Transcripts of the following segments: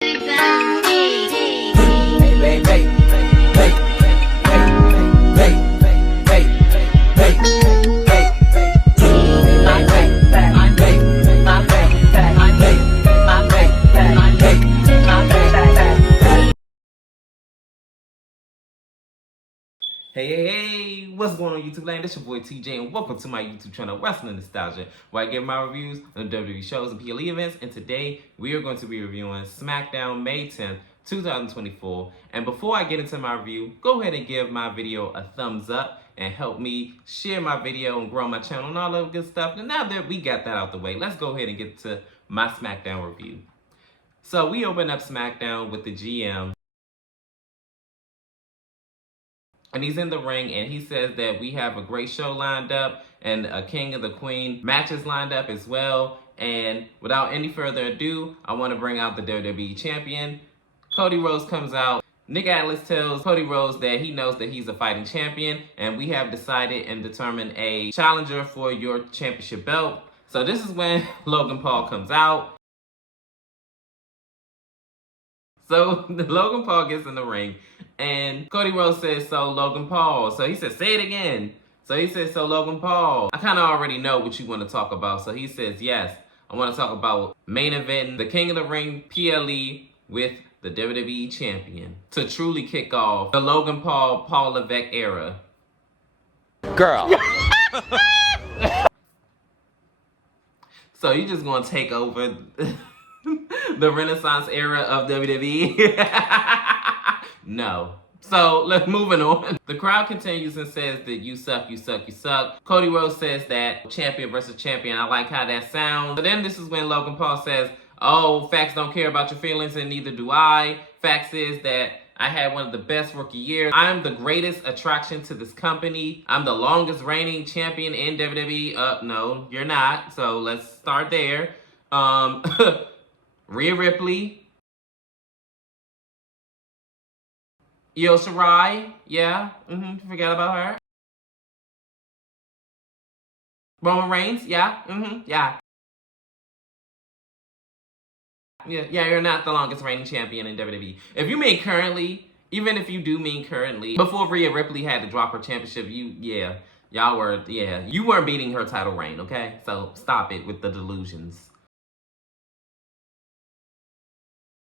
Hey, what's going on YouTube land? This your boy TJ and welcome to my YouTube channel, Wrestling Nostalgia, where I give my reviews on WWE shows and PLE events. And today, we are going to be reviewing SmackDown May 10th, 2024. And before I get into my review, go ahead and give my video a thumbs up and help me share my video and grow my channel and all that good stuff. And now that we got that out the way, let's go ahead and get to my SmackDown review. So we open up SmackDown with the GM. And he's in the ring and he says that we have a great show lined up and a King of the Queen matches lined up as well. And without any further ado, I want to bring out the WWE Champion. Cody Rhodes comes out. Nick Atlas tells Cody Rhodes that he knows that he's a fighting champion and we have decided and determined a challenger for your championship belt. So this is when Logan Paul comes out. So Logan Paul gets in the ring and Cody Rhodes says, so Logan Paul. So he says, say it again. So he says, so Logan Paul, I kind of already know what you want to talk about. So he says, yes, I want to talk about main event, the King of the Ring PLE with the WWE Champion to truly kick off the Logan Paul, Paul Levesque era. Girl. So you just going to take over the Renaissance era of WWE? No. So let's moving on. The crowd continues and says that you suck, you suck, you suck. Cody Rhodes says that champion versus champion. I like how that sounds. But then this is when Logan Paul says, oh, facts don't care about your feelings and neither do I. Facts is that I had one of the best rookie years. I'm the greatest attraction to this company. I'm the longest reigning champion in WWE. No, you're not. So let's start there. Rhea Ripley. Io Shirai, yeah, forgot about her. Roman Reigns, yeah, yeah. Yeah, you're not the longest reigning champion in WWE. If you mean currently, even if you do mean currently, before Rhea Ripley had to drop her championship, you weren't beating her title reign, okay? So stop it with the delusions.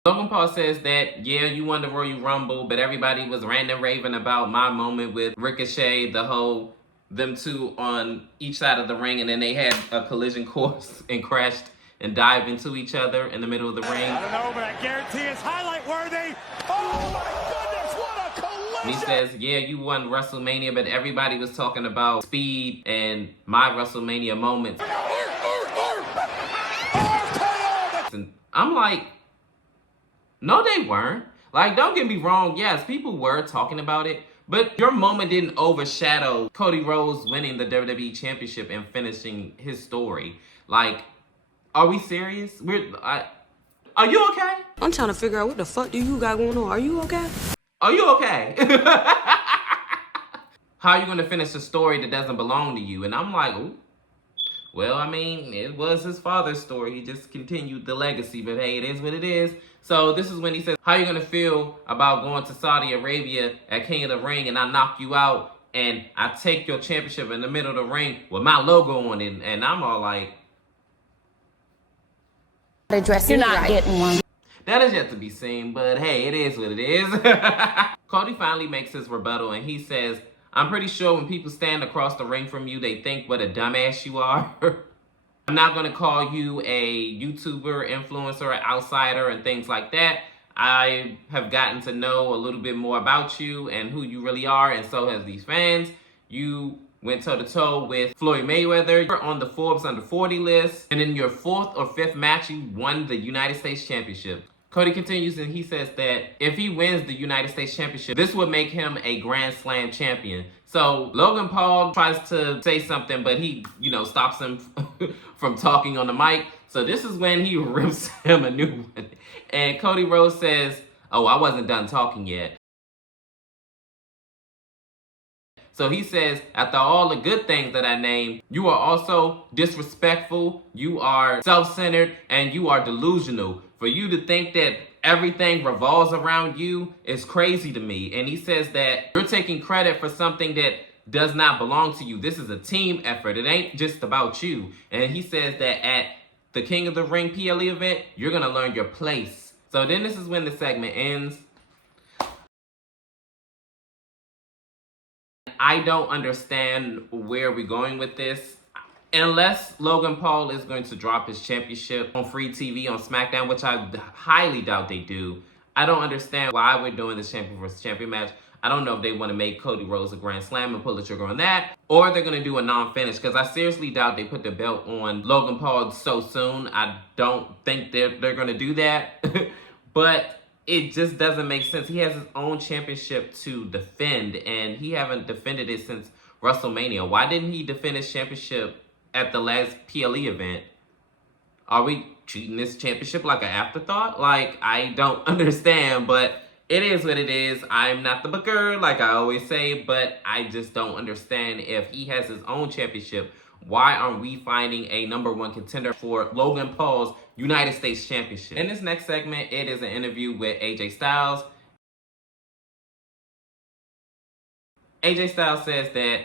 Logan Paul says that, yeah, you won the Royal Rumble, but everybody was ranting and raving about my moment with Ricochet, them two on each side of the ring, and then they had a collision course and crashed and dived into each other in the middle of the ring. I don't know, but I guarantee it's highlight worthy. Oh my goodness, what a collision! And he says, yeah, you won WrestleMania, but everybody was talking about speed and my WrestleMania moments. And I'm like, no, they weren't. Like, don't get me wrong. Yes, people were talking about it, but your moment didn't overshadow Cody Rhodes winning the WWE Championship and finishing his story. Like, are we serious? Are you okay? I'm trying to figure out what the fuck do you got going on. Are you okay? Are you okay? How are you going to finish a story that doesn't belong to you? And I'm like, ooh. Well, I mean, it was his father's story. He just continued the legacy, but hey, it is what it is. So this is when he says, how are you going to feel about going to Saudi Arabia at King of the Ring and I knock you out and I take your championship in the middle of the ring with my logo on it? And I'm all like, you're not getting one. That is yet to be seen, but hey, it is what it is. Cody finally makes his rebuttal and he says, I'm pretty sure when people stand across the ring from you, they think what a dumbass you are. I'm not going to call you a YouTuber, influencer, outsider, and things like that. I have gotten to know a little bit more about you and who you really are, and so has these fans. You went toe-to-toe with Floyd Mayweather. You're on the Forbes Under 40 list. And in your 4th or 5th match, you won the United States Championship. Cody continues and he says that if he wins the United States Championship, this would make him a Grand Slam champion. So Logan Paul tries to say something, but he, stops him from talking on the mic. So this is when he rips him a new one. And Cody Rhodes says, oh, I wasn't done talking yet. So he says, after all the good things that I named, you are also disrespectful, you are self-centered, and you are delusional. For you to think that everything revolves around you is crazy to me. And he says that you're taking credit for something that does not belong to you. This is a team effort. It ain't just about you. And he says that at the King of the Ring PLE event, you're going to learn your place. So then this is when the segment ends. I don't understand where we're going with this. Unless Logan Paul is going to drop his championship on free TV on SmackDown, which I highly doubt they do. I don't understand why we're doing this champion versus champion match. I don't know if they want to make Cody Rhodes a Grand Slam and pull the trigger on that, or they're going to do a non-finish, because I seriously doubt they put the belt on Logan Paul so soon. I don't think they're going to do that. But it just doesn't make sense. He has his own championship to defend, and he haven't defended it since WrestleMania. Why didn't he defend his championship at the last PLE event? Are we treating this championship like an afterthought? Like, I don't understand, but it is what it is. I'm not the booker, like I always say, but I just don't understand. If he has his own championship, why aren't we finding a #1 contender for Logan Paul's United States Championship? In this next segment, it is an interview with AJ Styles. AJ Styles says that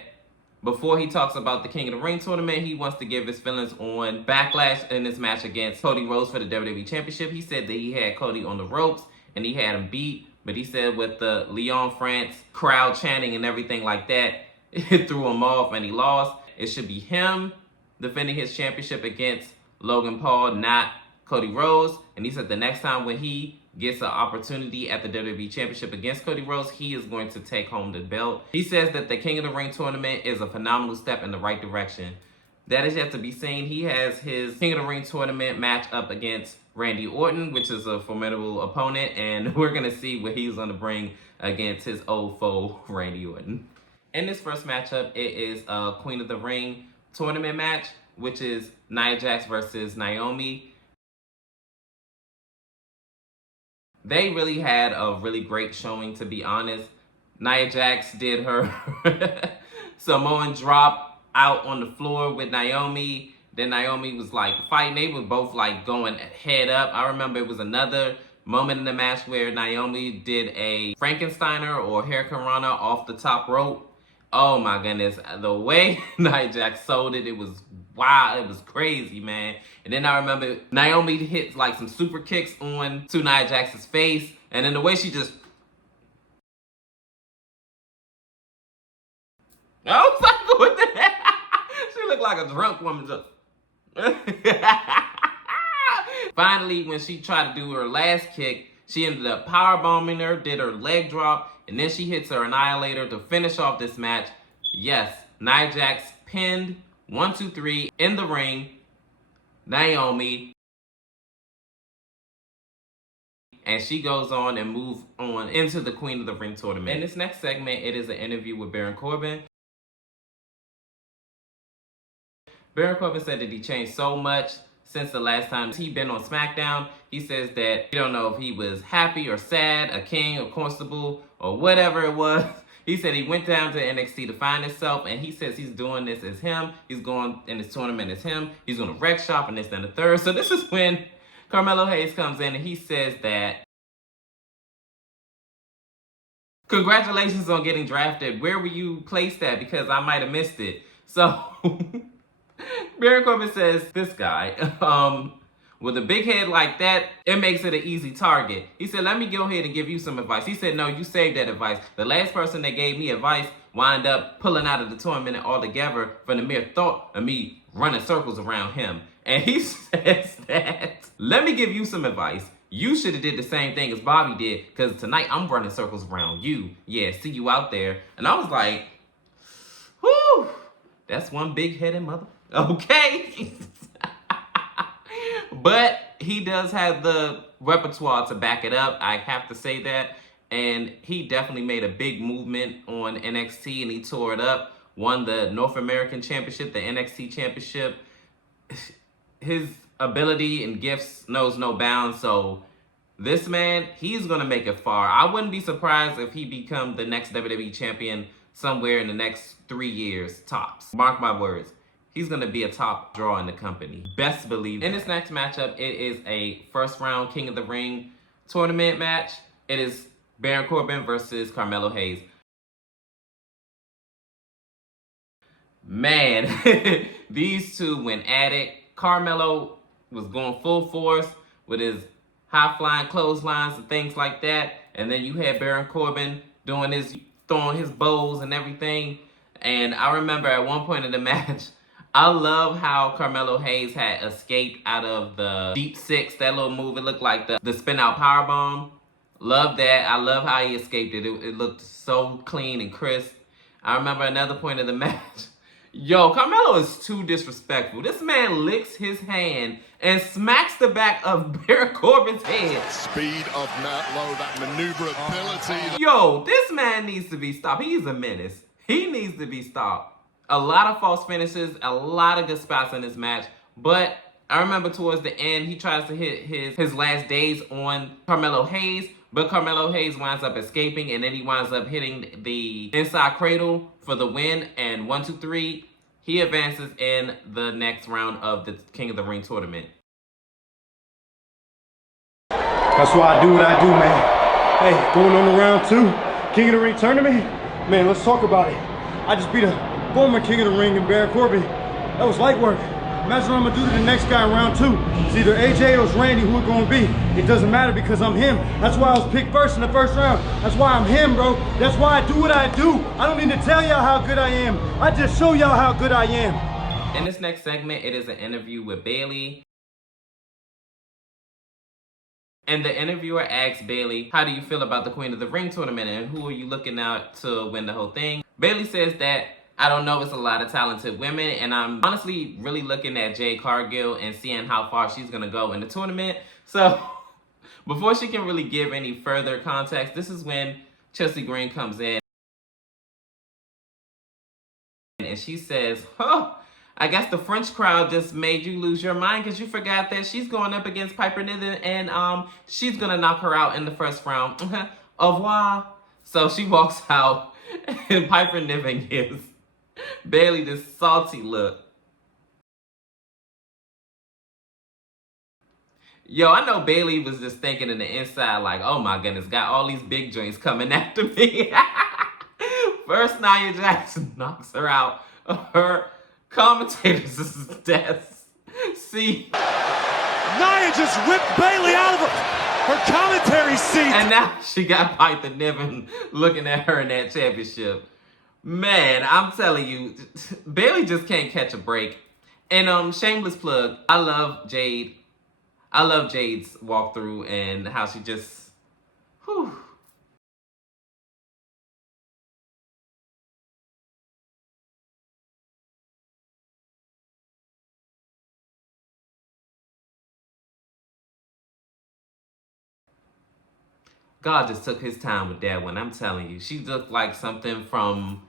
before he talks about the King of the Ring tournament, he wants to give his feelings on Backlash in this match against Cody Rhodes for the WWE Championship. He said that he had Cody on the ropes and he had him beat, but he said with the Lyon, France crowd chanting and everything like that, it threw him off and he lost. It should be him defending his championship against Logan Paul, not Cody Rhodes. And he said the next time when he gets an opportunity at the WWE Championship against Cody Rhodes, he is going to take home the belt. He says that the King of the Ring tournament is a phenomenal step in the right direction. That is yet to be seen. He has his King of the Ring tournament match up against Randy Orton, which is a formidable opponent, and we're going to see what he's going to bring against his old foe, Randy Orton. In this first matchup, it is a Queen of the Ring tournament match, which is Nia Jax versus Naomi. They really had a really great showing, to be honest. Nia Jax did her Samoan drop out on the floor with Naomi. Then Naomi was like fighting. They were both like going head up. I remember it was another moment in the match where Naomi did a Frankensteiner or Hurricanrana off the top rope. Oh my goodness. The way Nia Jax sold it, it was wow. It was crazy, man. And then I remember Naomi hit like some super kicks on to Nia Jax's face. And then the way she just... I was like, what the heck? She looked like a drunk woman just... Finally, when she tried to do her last kick, she ended up powerbombing her, did her leg drop, and then she hits her Annihilator to finish off this match. Yes, Nia Jax pinned 1, 2, 3 in the ring Naomi, and she goes on and moves on into the Queen of the Ring tournament. In this next segment, it is an interview with Baron Corbin. Baron Corbin said that he changed so much since the last time he'd been on SmackDown. He says that he don't know if he was happy or sad, a king or constable or whatever it was. He said he went down to NXT to find himself, and he says he's doing this as him. He's going in this tournament as him. He's going to wreck shop and this and the third. So this is when Carmelo Hayes comes in and he says that congratulations on getting drafted. Where were you placed at? Because I might have missed it. So Baron Corbin says, this guy, with a big head like that, it makes it an easy target. He said, let me go ahead and give you some advice. He said, no, you saved that advice. The last person that gave me advice wound up pulling out of the tournament altogether for the mere thought of me running circles around him. And he says that, let me give you some advice. You should have did the same thing as Bobby did, because tonight I'm running circles around you. Yeah, see you out there. And I was like, whew, that's one big-headed mother. Okay. But he does have the repertoire to back it up. I have to say that. And he definitely made a big movement on NXT, and he tore it up. Won the North American Championship, the NXT Championship. His ability and gifts knows no bounds. So this man, he's going to make it far. I wouldn't be surprised if he become the next WWE Champion somewhere in the next 3 years, tops. Mark my words. he's going to be a top draw in the company. Best believe. In this next matchup, it is a first round King of the Ring tournament match. It is Baron Corbin versus Carmelo Hayes. Man, these two went at it. Carmelo was going full force with his high-flying clotheslines and things like that. And then you had Baron Corbin doing his, throwing his bows and everything. And I remember at one point in the match, I love how Carmelo Hayes had escaped out of the Deep Six, that little move. It looked like the spin-out powerbomb. Love that. I love how he escaped it. It looked so clean and crisp. I remember another point of the match. Yo, Carmelo is too disrespectful. This man licks his hand and smacks the back of Baron Corbin's head. Speed of Matt Lowe, that maneuverability. Yo, this man needs to be stopped. He's a menace. He needs to be stopped. A lot of false finishes, a lot of good spots in this match. But I remember towards the end, he tries to hit his last days on Carmelo Hayes. But Carmelo Hayes winds up escaping, and then he winds up hitting the inside cradle for the win. And 1, 2, 3, he advances in the next round of the King of the Ring tournament. That's why I do what I do, man. Hey, going on to round 2, King of the Ring tournament. Man, let's talk about it. I just beat a former King of the Ring in Baron Corbin. That was light work. Imagine what I'm gonna do to the next guy in round 2. It's either AJ or it's Randy, who it gonna be. It doesn't matter because I'm him. That's why I was picked first in the first round. That's why I'm him, bro. That's why I do what I do. I don't need to tell y'all how good I am. I just show y'all how good I am. In this next segment, it is an interview with Bayley. And the interviewer asks Bayley, how do you feel about the Queen of the Ring tournament and who are you looking out to win the whole thing? Bayley says that, I don't know, it's a lot of talented women, and I'm honestly really looking at Jade Cargill and seeing how far she's going to go in the tournament. So, before she can really give any further context, this is when Chelsea Green comes in. And she says, oh, I guess the French crowd just made you lose your mind because you forgot that she's going up against Piper Niven, and she's going to knock her out in the first round. Au revoir. So she walks out, and Piper Niven gives Bayley this salty look. Yo, I know Bayley was just thinking in the inside like, oh my goodness, got all these big joints coming after me. First, Nia Jackson knocks her out of her commentator's desk. See? Nia just ripped Bayley out of her commentary seat. And now she got Piper Niven looking at her in that championship. Man, I'm telling you, Bayley just can't catch a break. And shameless plug, I love Jade. I love Jade's walkthrough and how she just, whew. God just took his time with that one, I'm telling you. She looked like something from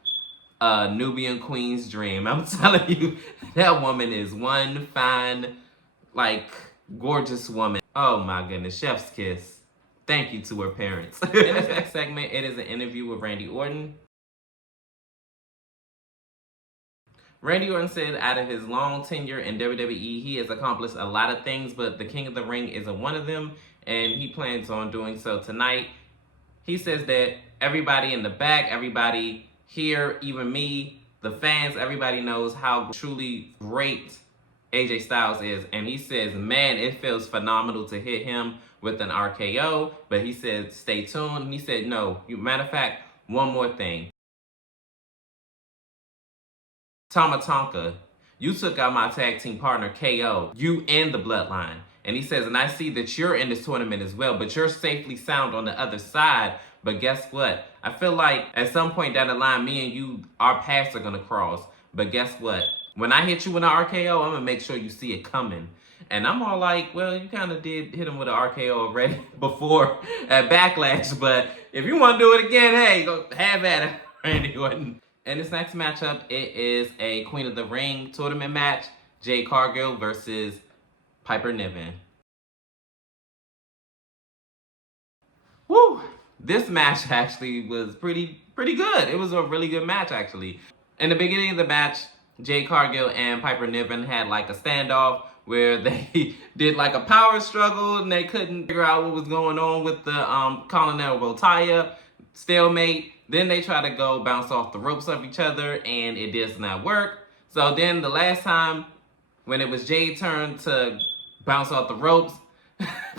Nubian Queen's dream. I'm telling you, that woman is one fine, like, gorgeous woman. Oh my goodness, chef's kiss. Thank you to her parents. In this next segment, it is an interview with Randy Orton. Randy Orton said out of his long tenure in WWE, he has accomplished a lot of things, but the King of the Ring isn't one of them, and he plans on doing so tonight. He says that everybody in the back, everybody here, even me, the fans, everybody knows how truly great AJ Styles is. And he says, man, it feels phenomenal to hit him with an RKO. But he said, stay tuned. He said, no. Matter of fact, one more thing. Tama Tonka, you took out my tag team partner, KO. You and the Bloodline. And he says, and I see that you're in this tournament as well, but you're safely sound on the other side. But guess what? I feel like at some point down the line, me and you, our paths are going to cross. But guess what? When I hit you with an RKO, I'm going to make sure you see it coming. And I'm all like, well, you kind of did hit him with an RKO already before at Backlash. But if you want to do it again, hey, go have at it, Randy Orton. In this next matchup, it is a Queen of the Ring tournament match. Jade Cargill versus Piper Niven. Woo! This match actually was pretty good. It was a really good match, actually. In the beginning of the match, Jade Cargill and Piper Niven had like a standoff where they did like a power struggle and they couldn't figure out what was going on with the Continental tie-up, stalemate. Then they tried to go bounce off the ropes of each other and it does not work. So then the last time when it was Jade's turn to bounce off the ropes,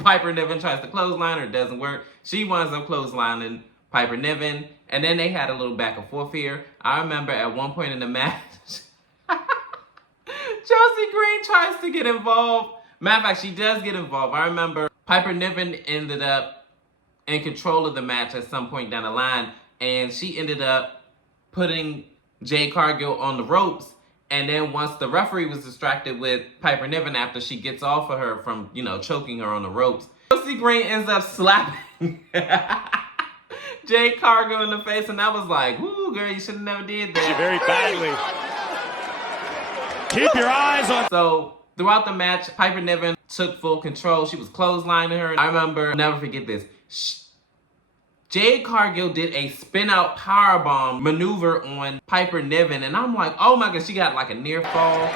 Piper Niven tries to clothesline her, it doesn't work. She winds up clotheslining Piper Niven, and then they had a little back and forth here. I remember at one point in the match, Chelsea Green tries to get involved. Matter of fact, she does get involved. I remember Piper Niven ended up in control of the match at some point down the line, and she ended up putting Jade Cargill on the ropes. And then once the referee was distracted with Piper Niven after she gets off of her from, choking her on the ropes, Chelsea Green ends up slapping Jade Cargill in the face, and I was like, "Woo, girl, you should have never did that." Very badly. Keep your eyes on. So throughout the match, Piper Niven took full control. She was clotheslining her. I remember, never forget this. Jade Cargill did a spin-out powerbomb maneuver on Piper Niven, and I'm like, oh my god, she got like a near fall.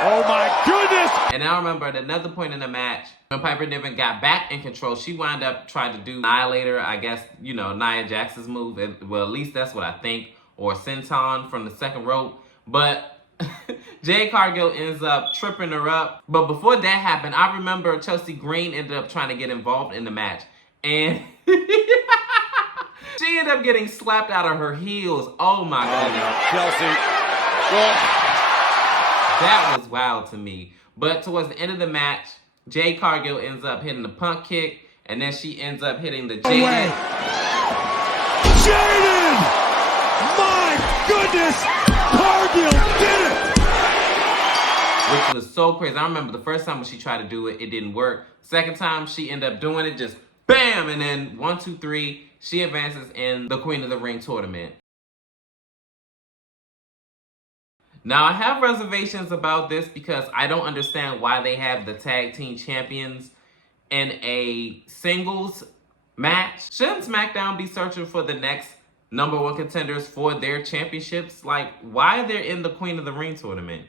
Oh my goodness! And I remember at another point in the match, when Piper Niven got back in control, she wound up trying to do Annihilator, I guess, Nia Jax's move. Well, at least that's what I think. Or Senton from the second rope. But Jade Cargill ends up tripping her up. But before that happened, I remember Chelsea Green ended up trying to get involved in the match. And she ended up getting slapped out of her heels. Oh my goodness. Chelsea. That was wild to me. But towards the end of the match, Jade Cargill ends up hitting the punk kick, and then she ends up hitting the Jaden. Jaden! My goodness! Cargill did it! Which was so crazy. I remember the first time when she tried to do it, it didn't work. Second time, she ended up doing it, just bam! And then 1, 2, 3, she advances in the Queen of the Ring tournament. Now, I have reservations about this because I don't understand why they have the tag team champions in a singles match. Shouldn't SmackDown be searching for the next #1 contenders for their championships? Like, why they're in the Queen of the Ring tournament?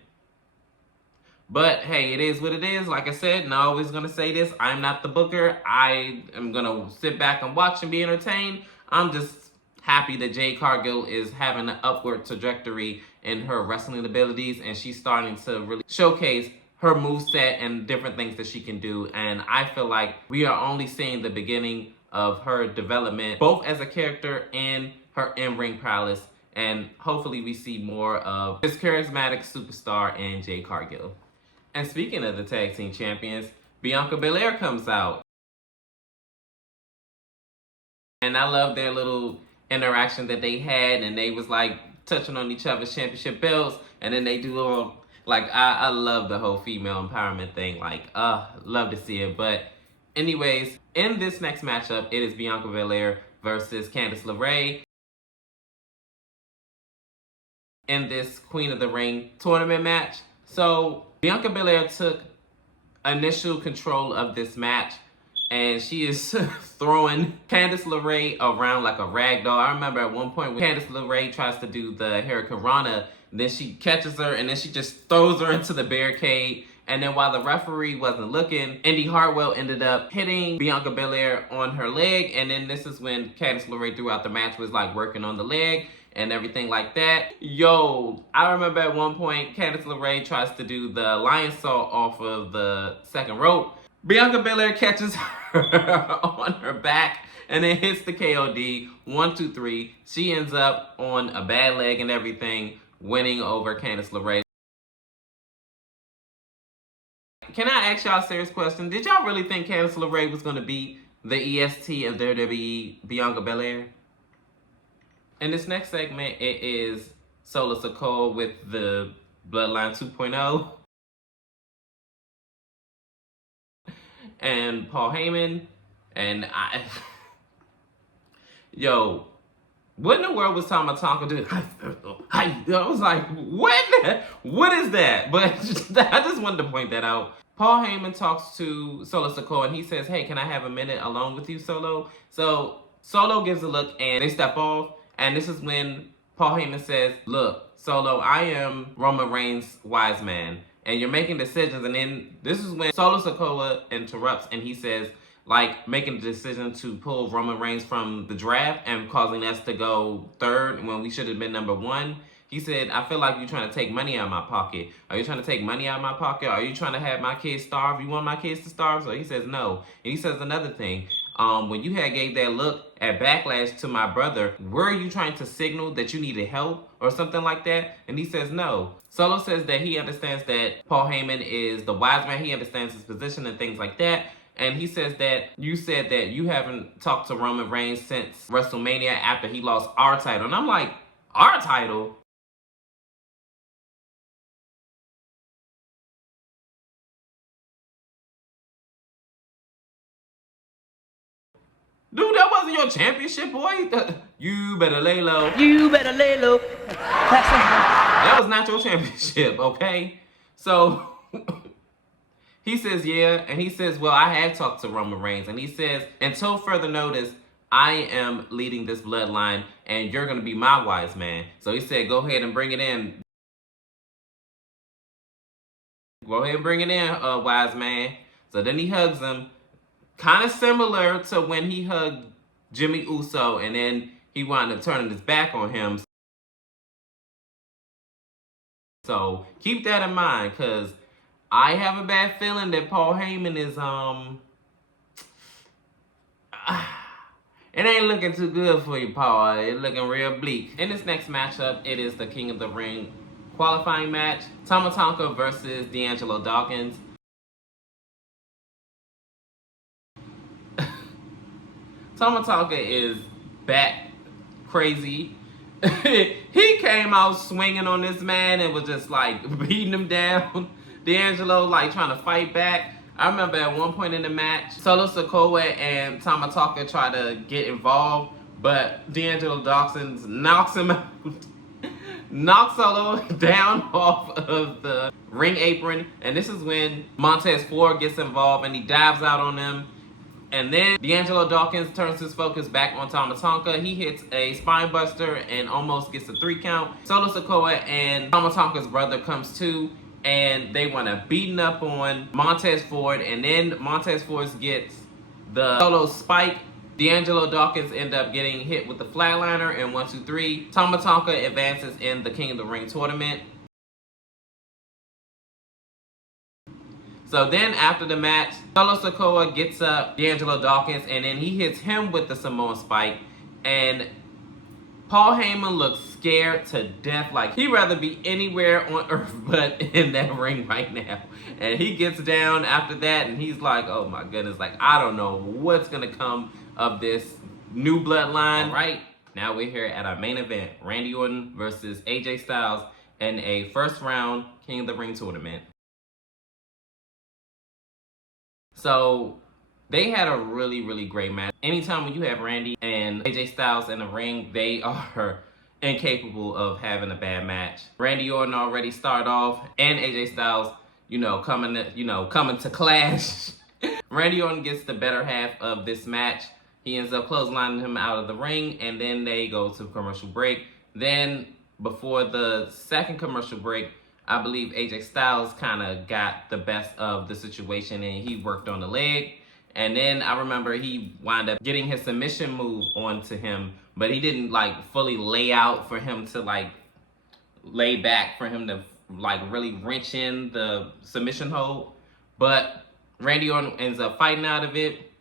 But hey, it is what it is. Like I said, and I'm always going to say this, I'm not the booker. I am going to sit back and watch and be entertained. I'm just happy that Jade Cargill is having an upward trajectory in her wrestling abilities, and she's starting to really showcase her moveset and different things that she can do. And I feel like we are only seeing the beginning of her development, both as a character and her in-ring prowess. And hopefully we see more of this charismatic superstar in Jade Cargill. And speaking of the tag team champions, Bianca Belair comes out. And I love their little interaction that they had, and they was like touching on each other's championship belts, and then they do all like, I love the whole female empowerment thing. Like, love to see it. But anyways, in this next matchup, it is Bianca Belair versus Candice LeRae in this Queen of the Ring tournament match. So Bianca Belair took initial control of this match, and she is throwing Candice LeRae around like a rag doll. I remember at one point when Candice LeRae tries to do the Hurricane Rana, then she catches her and then she just throws her into the barricade. And then while the referee wasn't looking, Indy Hartwell ended up hitting Bianca Belair on her leg. And then this is when Candice LeRae throughout the match was like working on the leg and everything like that. Yo, I remember at one point Candice LeRae tries to do the lion salt off of the second rope. Bianca Belair catches her on her back and then hits the KOD. 1, 2, 3. She ends up on a bad leg and everything, winning over Candice LeRae. Can I ask y'all a serious question? Did y'all really think Candice LeRae was going to beat the EST of WWE, Bianca Belair? In this next segment, it is Solo Sikoa with the Bloodline 2.0. And Paul Heyman. And yo, what in the world was Tama Tonga doing? I was like, what is that? But I just wanted to point that out. Paul Heyman talks to Solo Sikoa and he says, hey, can I have a minute alone with you, Solo? So Solo gives a look and they step off. And this is when Paul Heyman says, look, Solo, I am Roman Reigns' wise man, and you're making decisions. And then this is when Solo Sikoa interrupts, and he says, like, making the decision to pull Roman Reigns from the draft and causing us to go third when we should have been number one. He said, I feel like you're trying to take money out of my pocket. Are you trying to take money out of my pocket? Are you trying to have my kids starve? You want my kids to starve? So he says no. And he says another thing. When you had gave that look at Backlash to my brother, were you trying to signal that you needed help or something like that? And he says no. Solo says that he understands that Paul Heyman is the wise man. He understands his position and things like that. And he says that you said that you haven't talked to Roman Reigns since WrestleMania after he lost our title. And I'm like, our title? Dude, that wasn't your championship, boy. You better lay low. You better lay low. That was not your championship, okay? So, he says, yeah. And he says, well, I have talked to Roman Reigns. And he says, until further notice, I am leading this bloodline. And you're going to be my wise man. So he said, go ahead and bring it in. Go ahead and bring it in, wise man. So then he hugs him. Kind of similar to when he hugged Jimmy Uso, and then he wound up turning his back on him. So keep that in mind, because I have a bad feeling that Paul Heyman is, it ain't looking too good for you, Paul. It's looking real bleak. In this next matchup, it is the King of the Ring qualifying match. Tama Tonga versus D'Angelo Dawkins. Tama Tonga is back crazy. He came out swinging on this man and was just like beating him down. D'Angelo like trying to fight back. I remember at one point in the match, Solo Sikoa and Tama Tonga try to get involved, but D'Angelo Dawkins knocks him out. Knocks Solo down off of the ring apron. And this is when Montez Ford gets involved and he dives out on him. And then D'Angelo Dawkins turns his focus back on Tama Tonga. He hits a spine buster and almost gets a 3 count. Solo Sikoa and Tama Tonga's brother comes too, and they want to beating up on Montez Ford. And then Montez Ford gets the Solo spike. D'Angelo Dawkins end up getting hit with the flatliner and 1, 2, 3. Tama Tonga advances in the King of the Ring tournament. So then after the match, Solo Sikoa gets up D'Angelo Dawkins, and then he hits him with the Samoan spike. And Paul Heyman looks scared to death. Like he'd rather be anywhere on earth but in that ring right now. And he gets down after that, and he's like, oh my goodness, like I don't know what's going to come of this new bloodline. All right, now we're here at our main event. Randy Orton versus AJ Styles in a first round King of the Ring tournament. So they had a really, really great match. Anytime when you have Randy and AJ Styles in the ring, they are incapable of having a bad match. Randy Orton already started off, and AJ Styles, coming to clash. Randy Orton gets the better half of this match. He ends up clotheslining him out of the ring, and then they go to commercial break. Then before the second commercial break, I believe AJ Styles kind of got the best of the situation, and he worked on the leg. And then I remember he wound up getting his submission move onto him, but he didn't fully lay out for him to lay back for him to really wrench in the submission hold. But Randy Orton ends up fighting out of it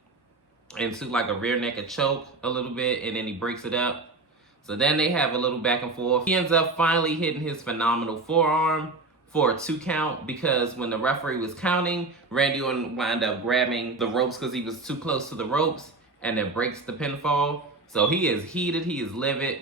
into a rear naked choke a little bit, and then he breaks it up. So then they have a little back and forth. He ends up finally hitting his phenomenal forearm for a 2 count, because when the referee was counting, Randy Orton wound up grabbing the ropes because he was too close to the ropes, and then breaks the pinfall. So he is heated, he is livid.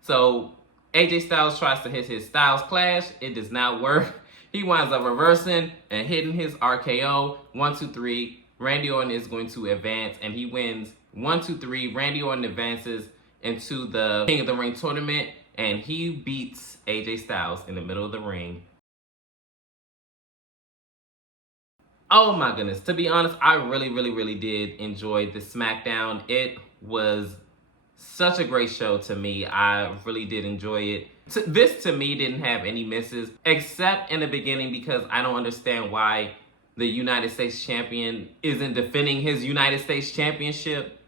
So AJ Styles tries to hit his Styles Clash. It does not work. He winds up reversing and hitting his RKO. 1, 2, 3. Randy Orton is going to advance, and he wins 1, 2, 3. Randy Orton advances into the King of the Ring tournament, and he beats AJ Styles in the middle of the ring. Oh my goodness. To be honest, I really, really, really did enjoy the SmackDown. It was Such a great show to me. I really did enjoy it. This to me didn't have any misses, except in the beginning, because I don't understand why the United States champion isn't defending his United States championship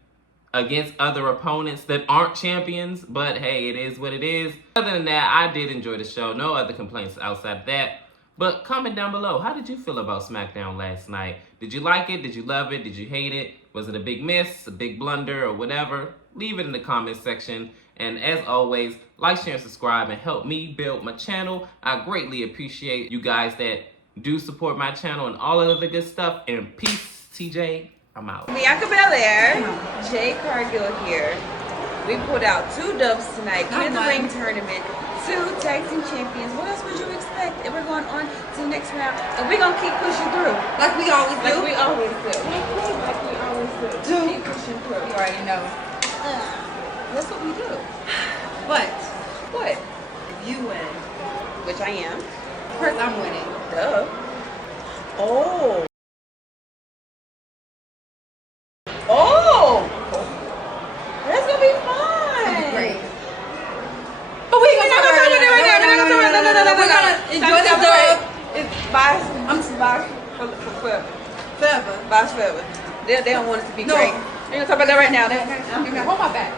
against other opponents that aren't champions. But hey, it is what it is. Other than that, I did enjoy the show. No other complaints outside of that. But comment down below, how did you feel about SmackDown last night? Did you like it? Did you love it? Did you hate it? Was it a big miss, a big blunder, or whatever? Leave it in the comment section. And as always, like, share, and subscribe, and help me build my channel. I greatly appreciate you guys that do support my channel and all of the good stuff. And peace, TJ. I'm out. Bianca Belair, Jay Cargill here. We pulled out 2 dubs tonight. King of the Ring tournament, 2 tag team champions. What else would you expect? And we're going on to the next round, and we're gonna keep pushing through, like we always do. Like we always do. Like we always do. Keep pushing through. You already know. That's what we do. But what? If you win, which I am. Of course, I'm winning. Duh. Oh. Oh! That's gonna be fun! Great. But we ain't gonna talk about it right now. No. We're gonna enjoy this dub. It's bye. I'm bye forever. Forever. Bye forever. They don't want it to be great. We're gonna talk about that right now. I'm gonna hold my back.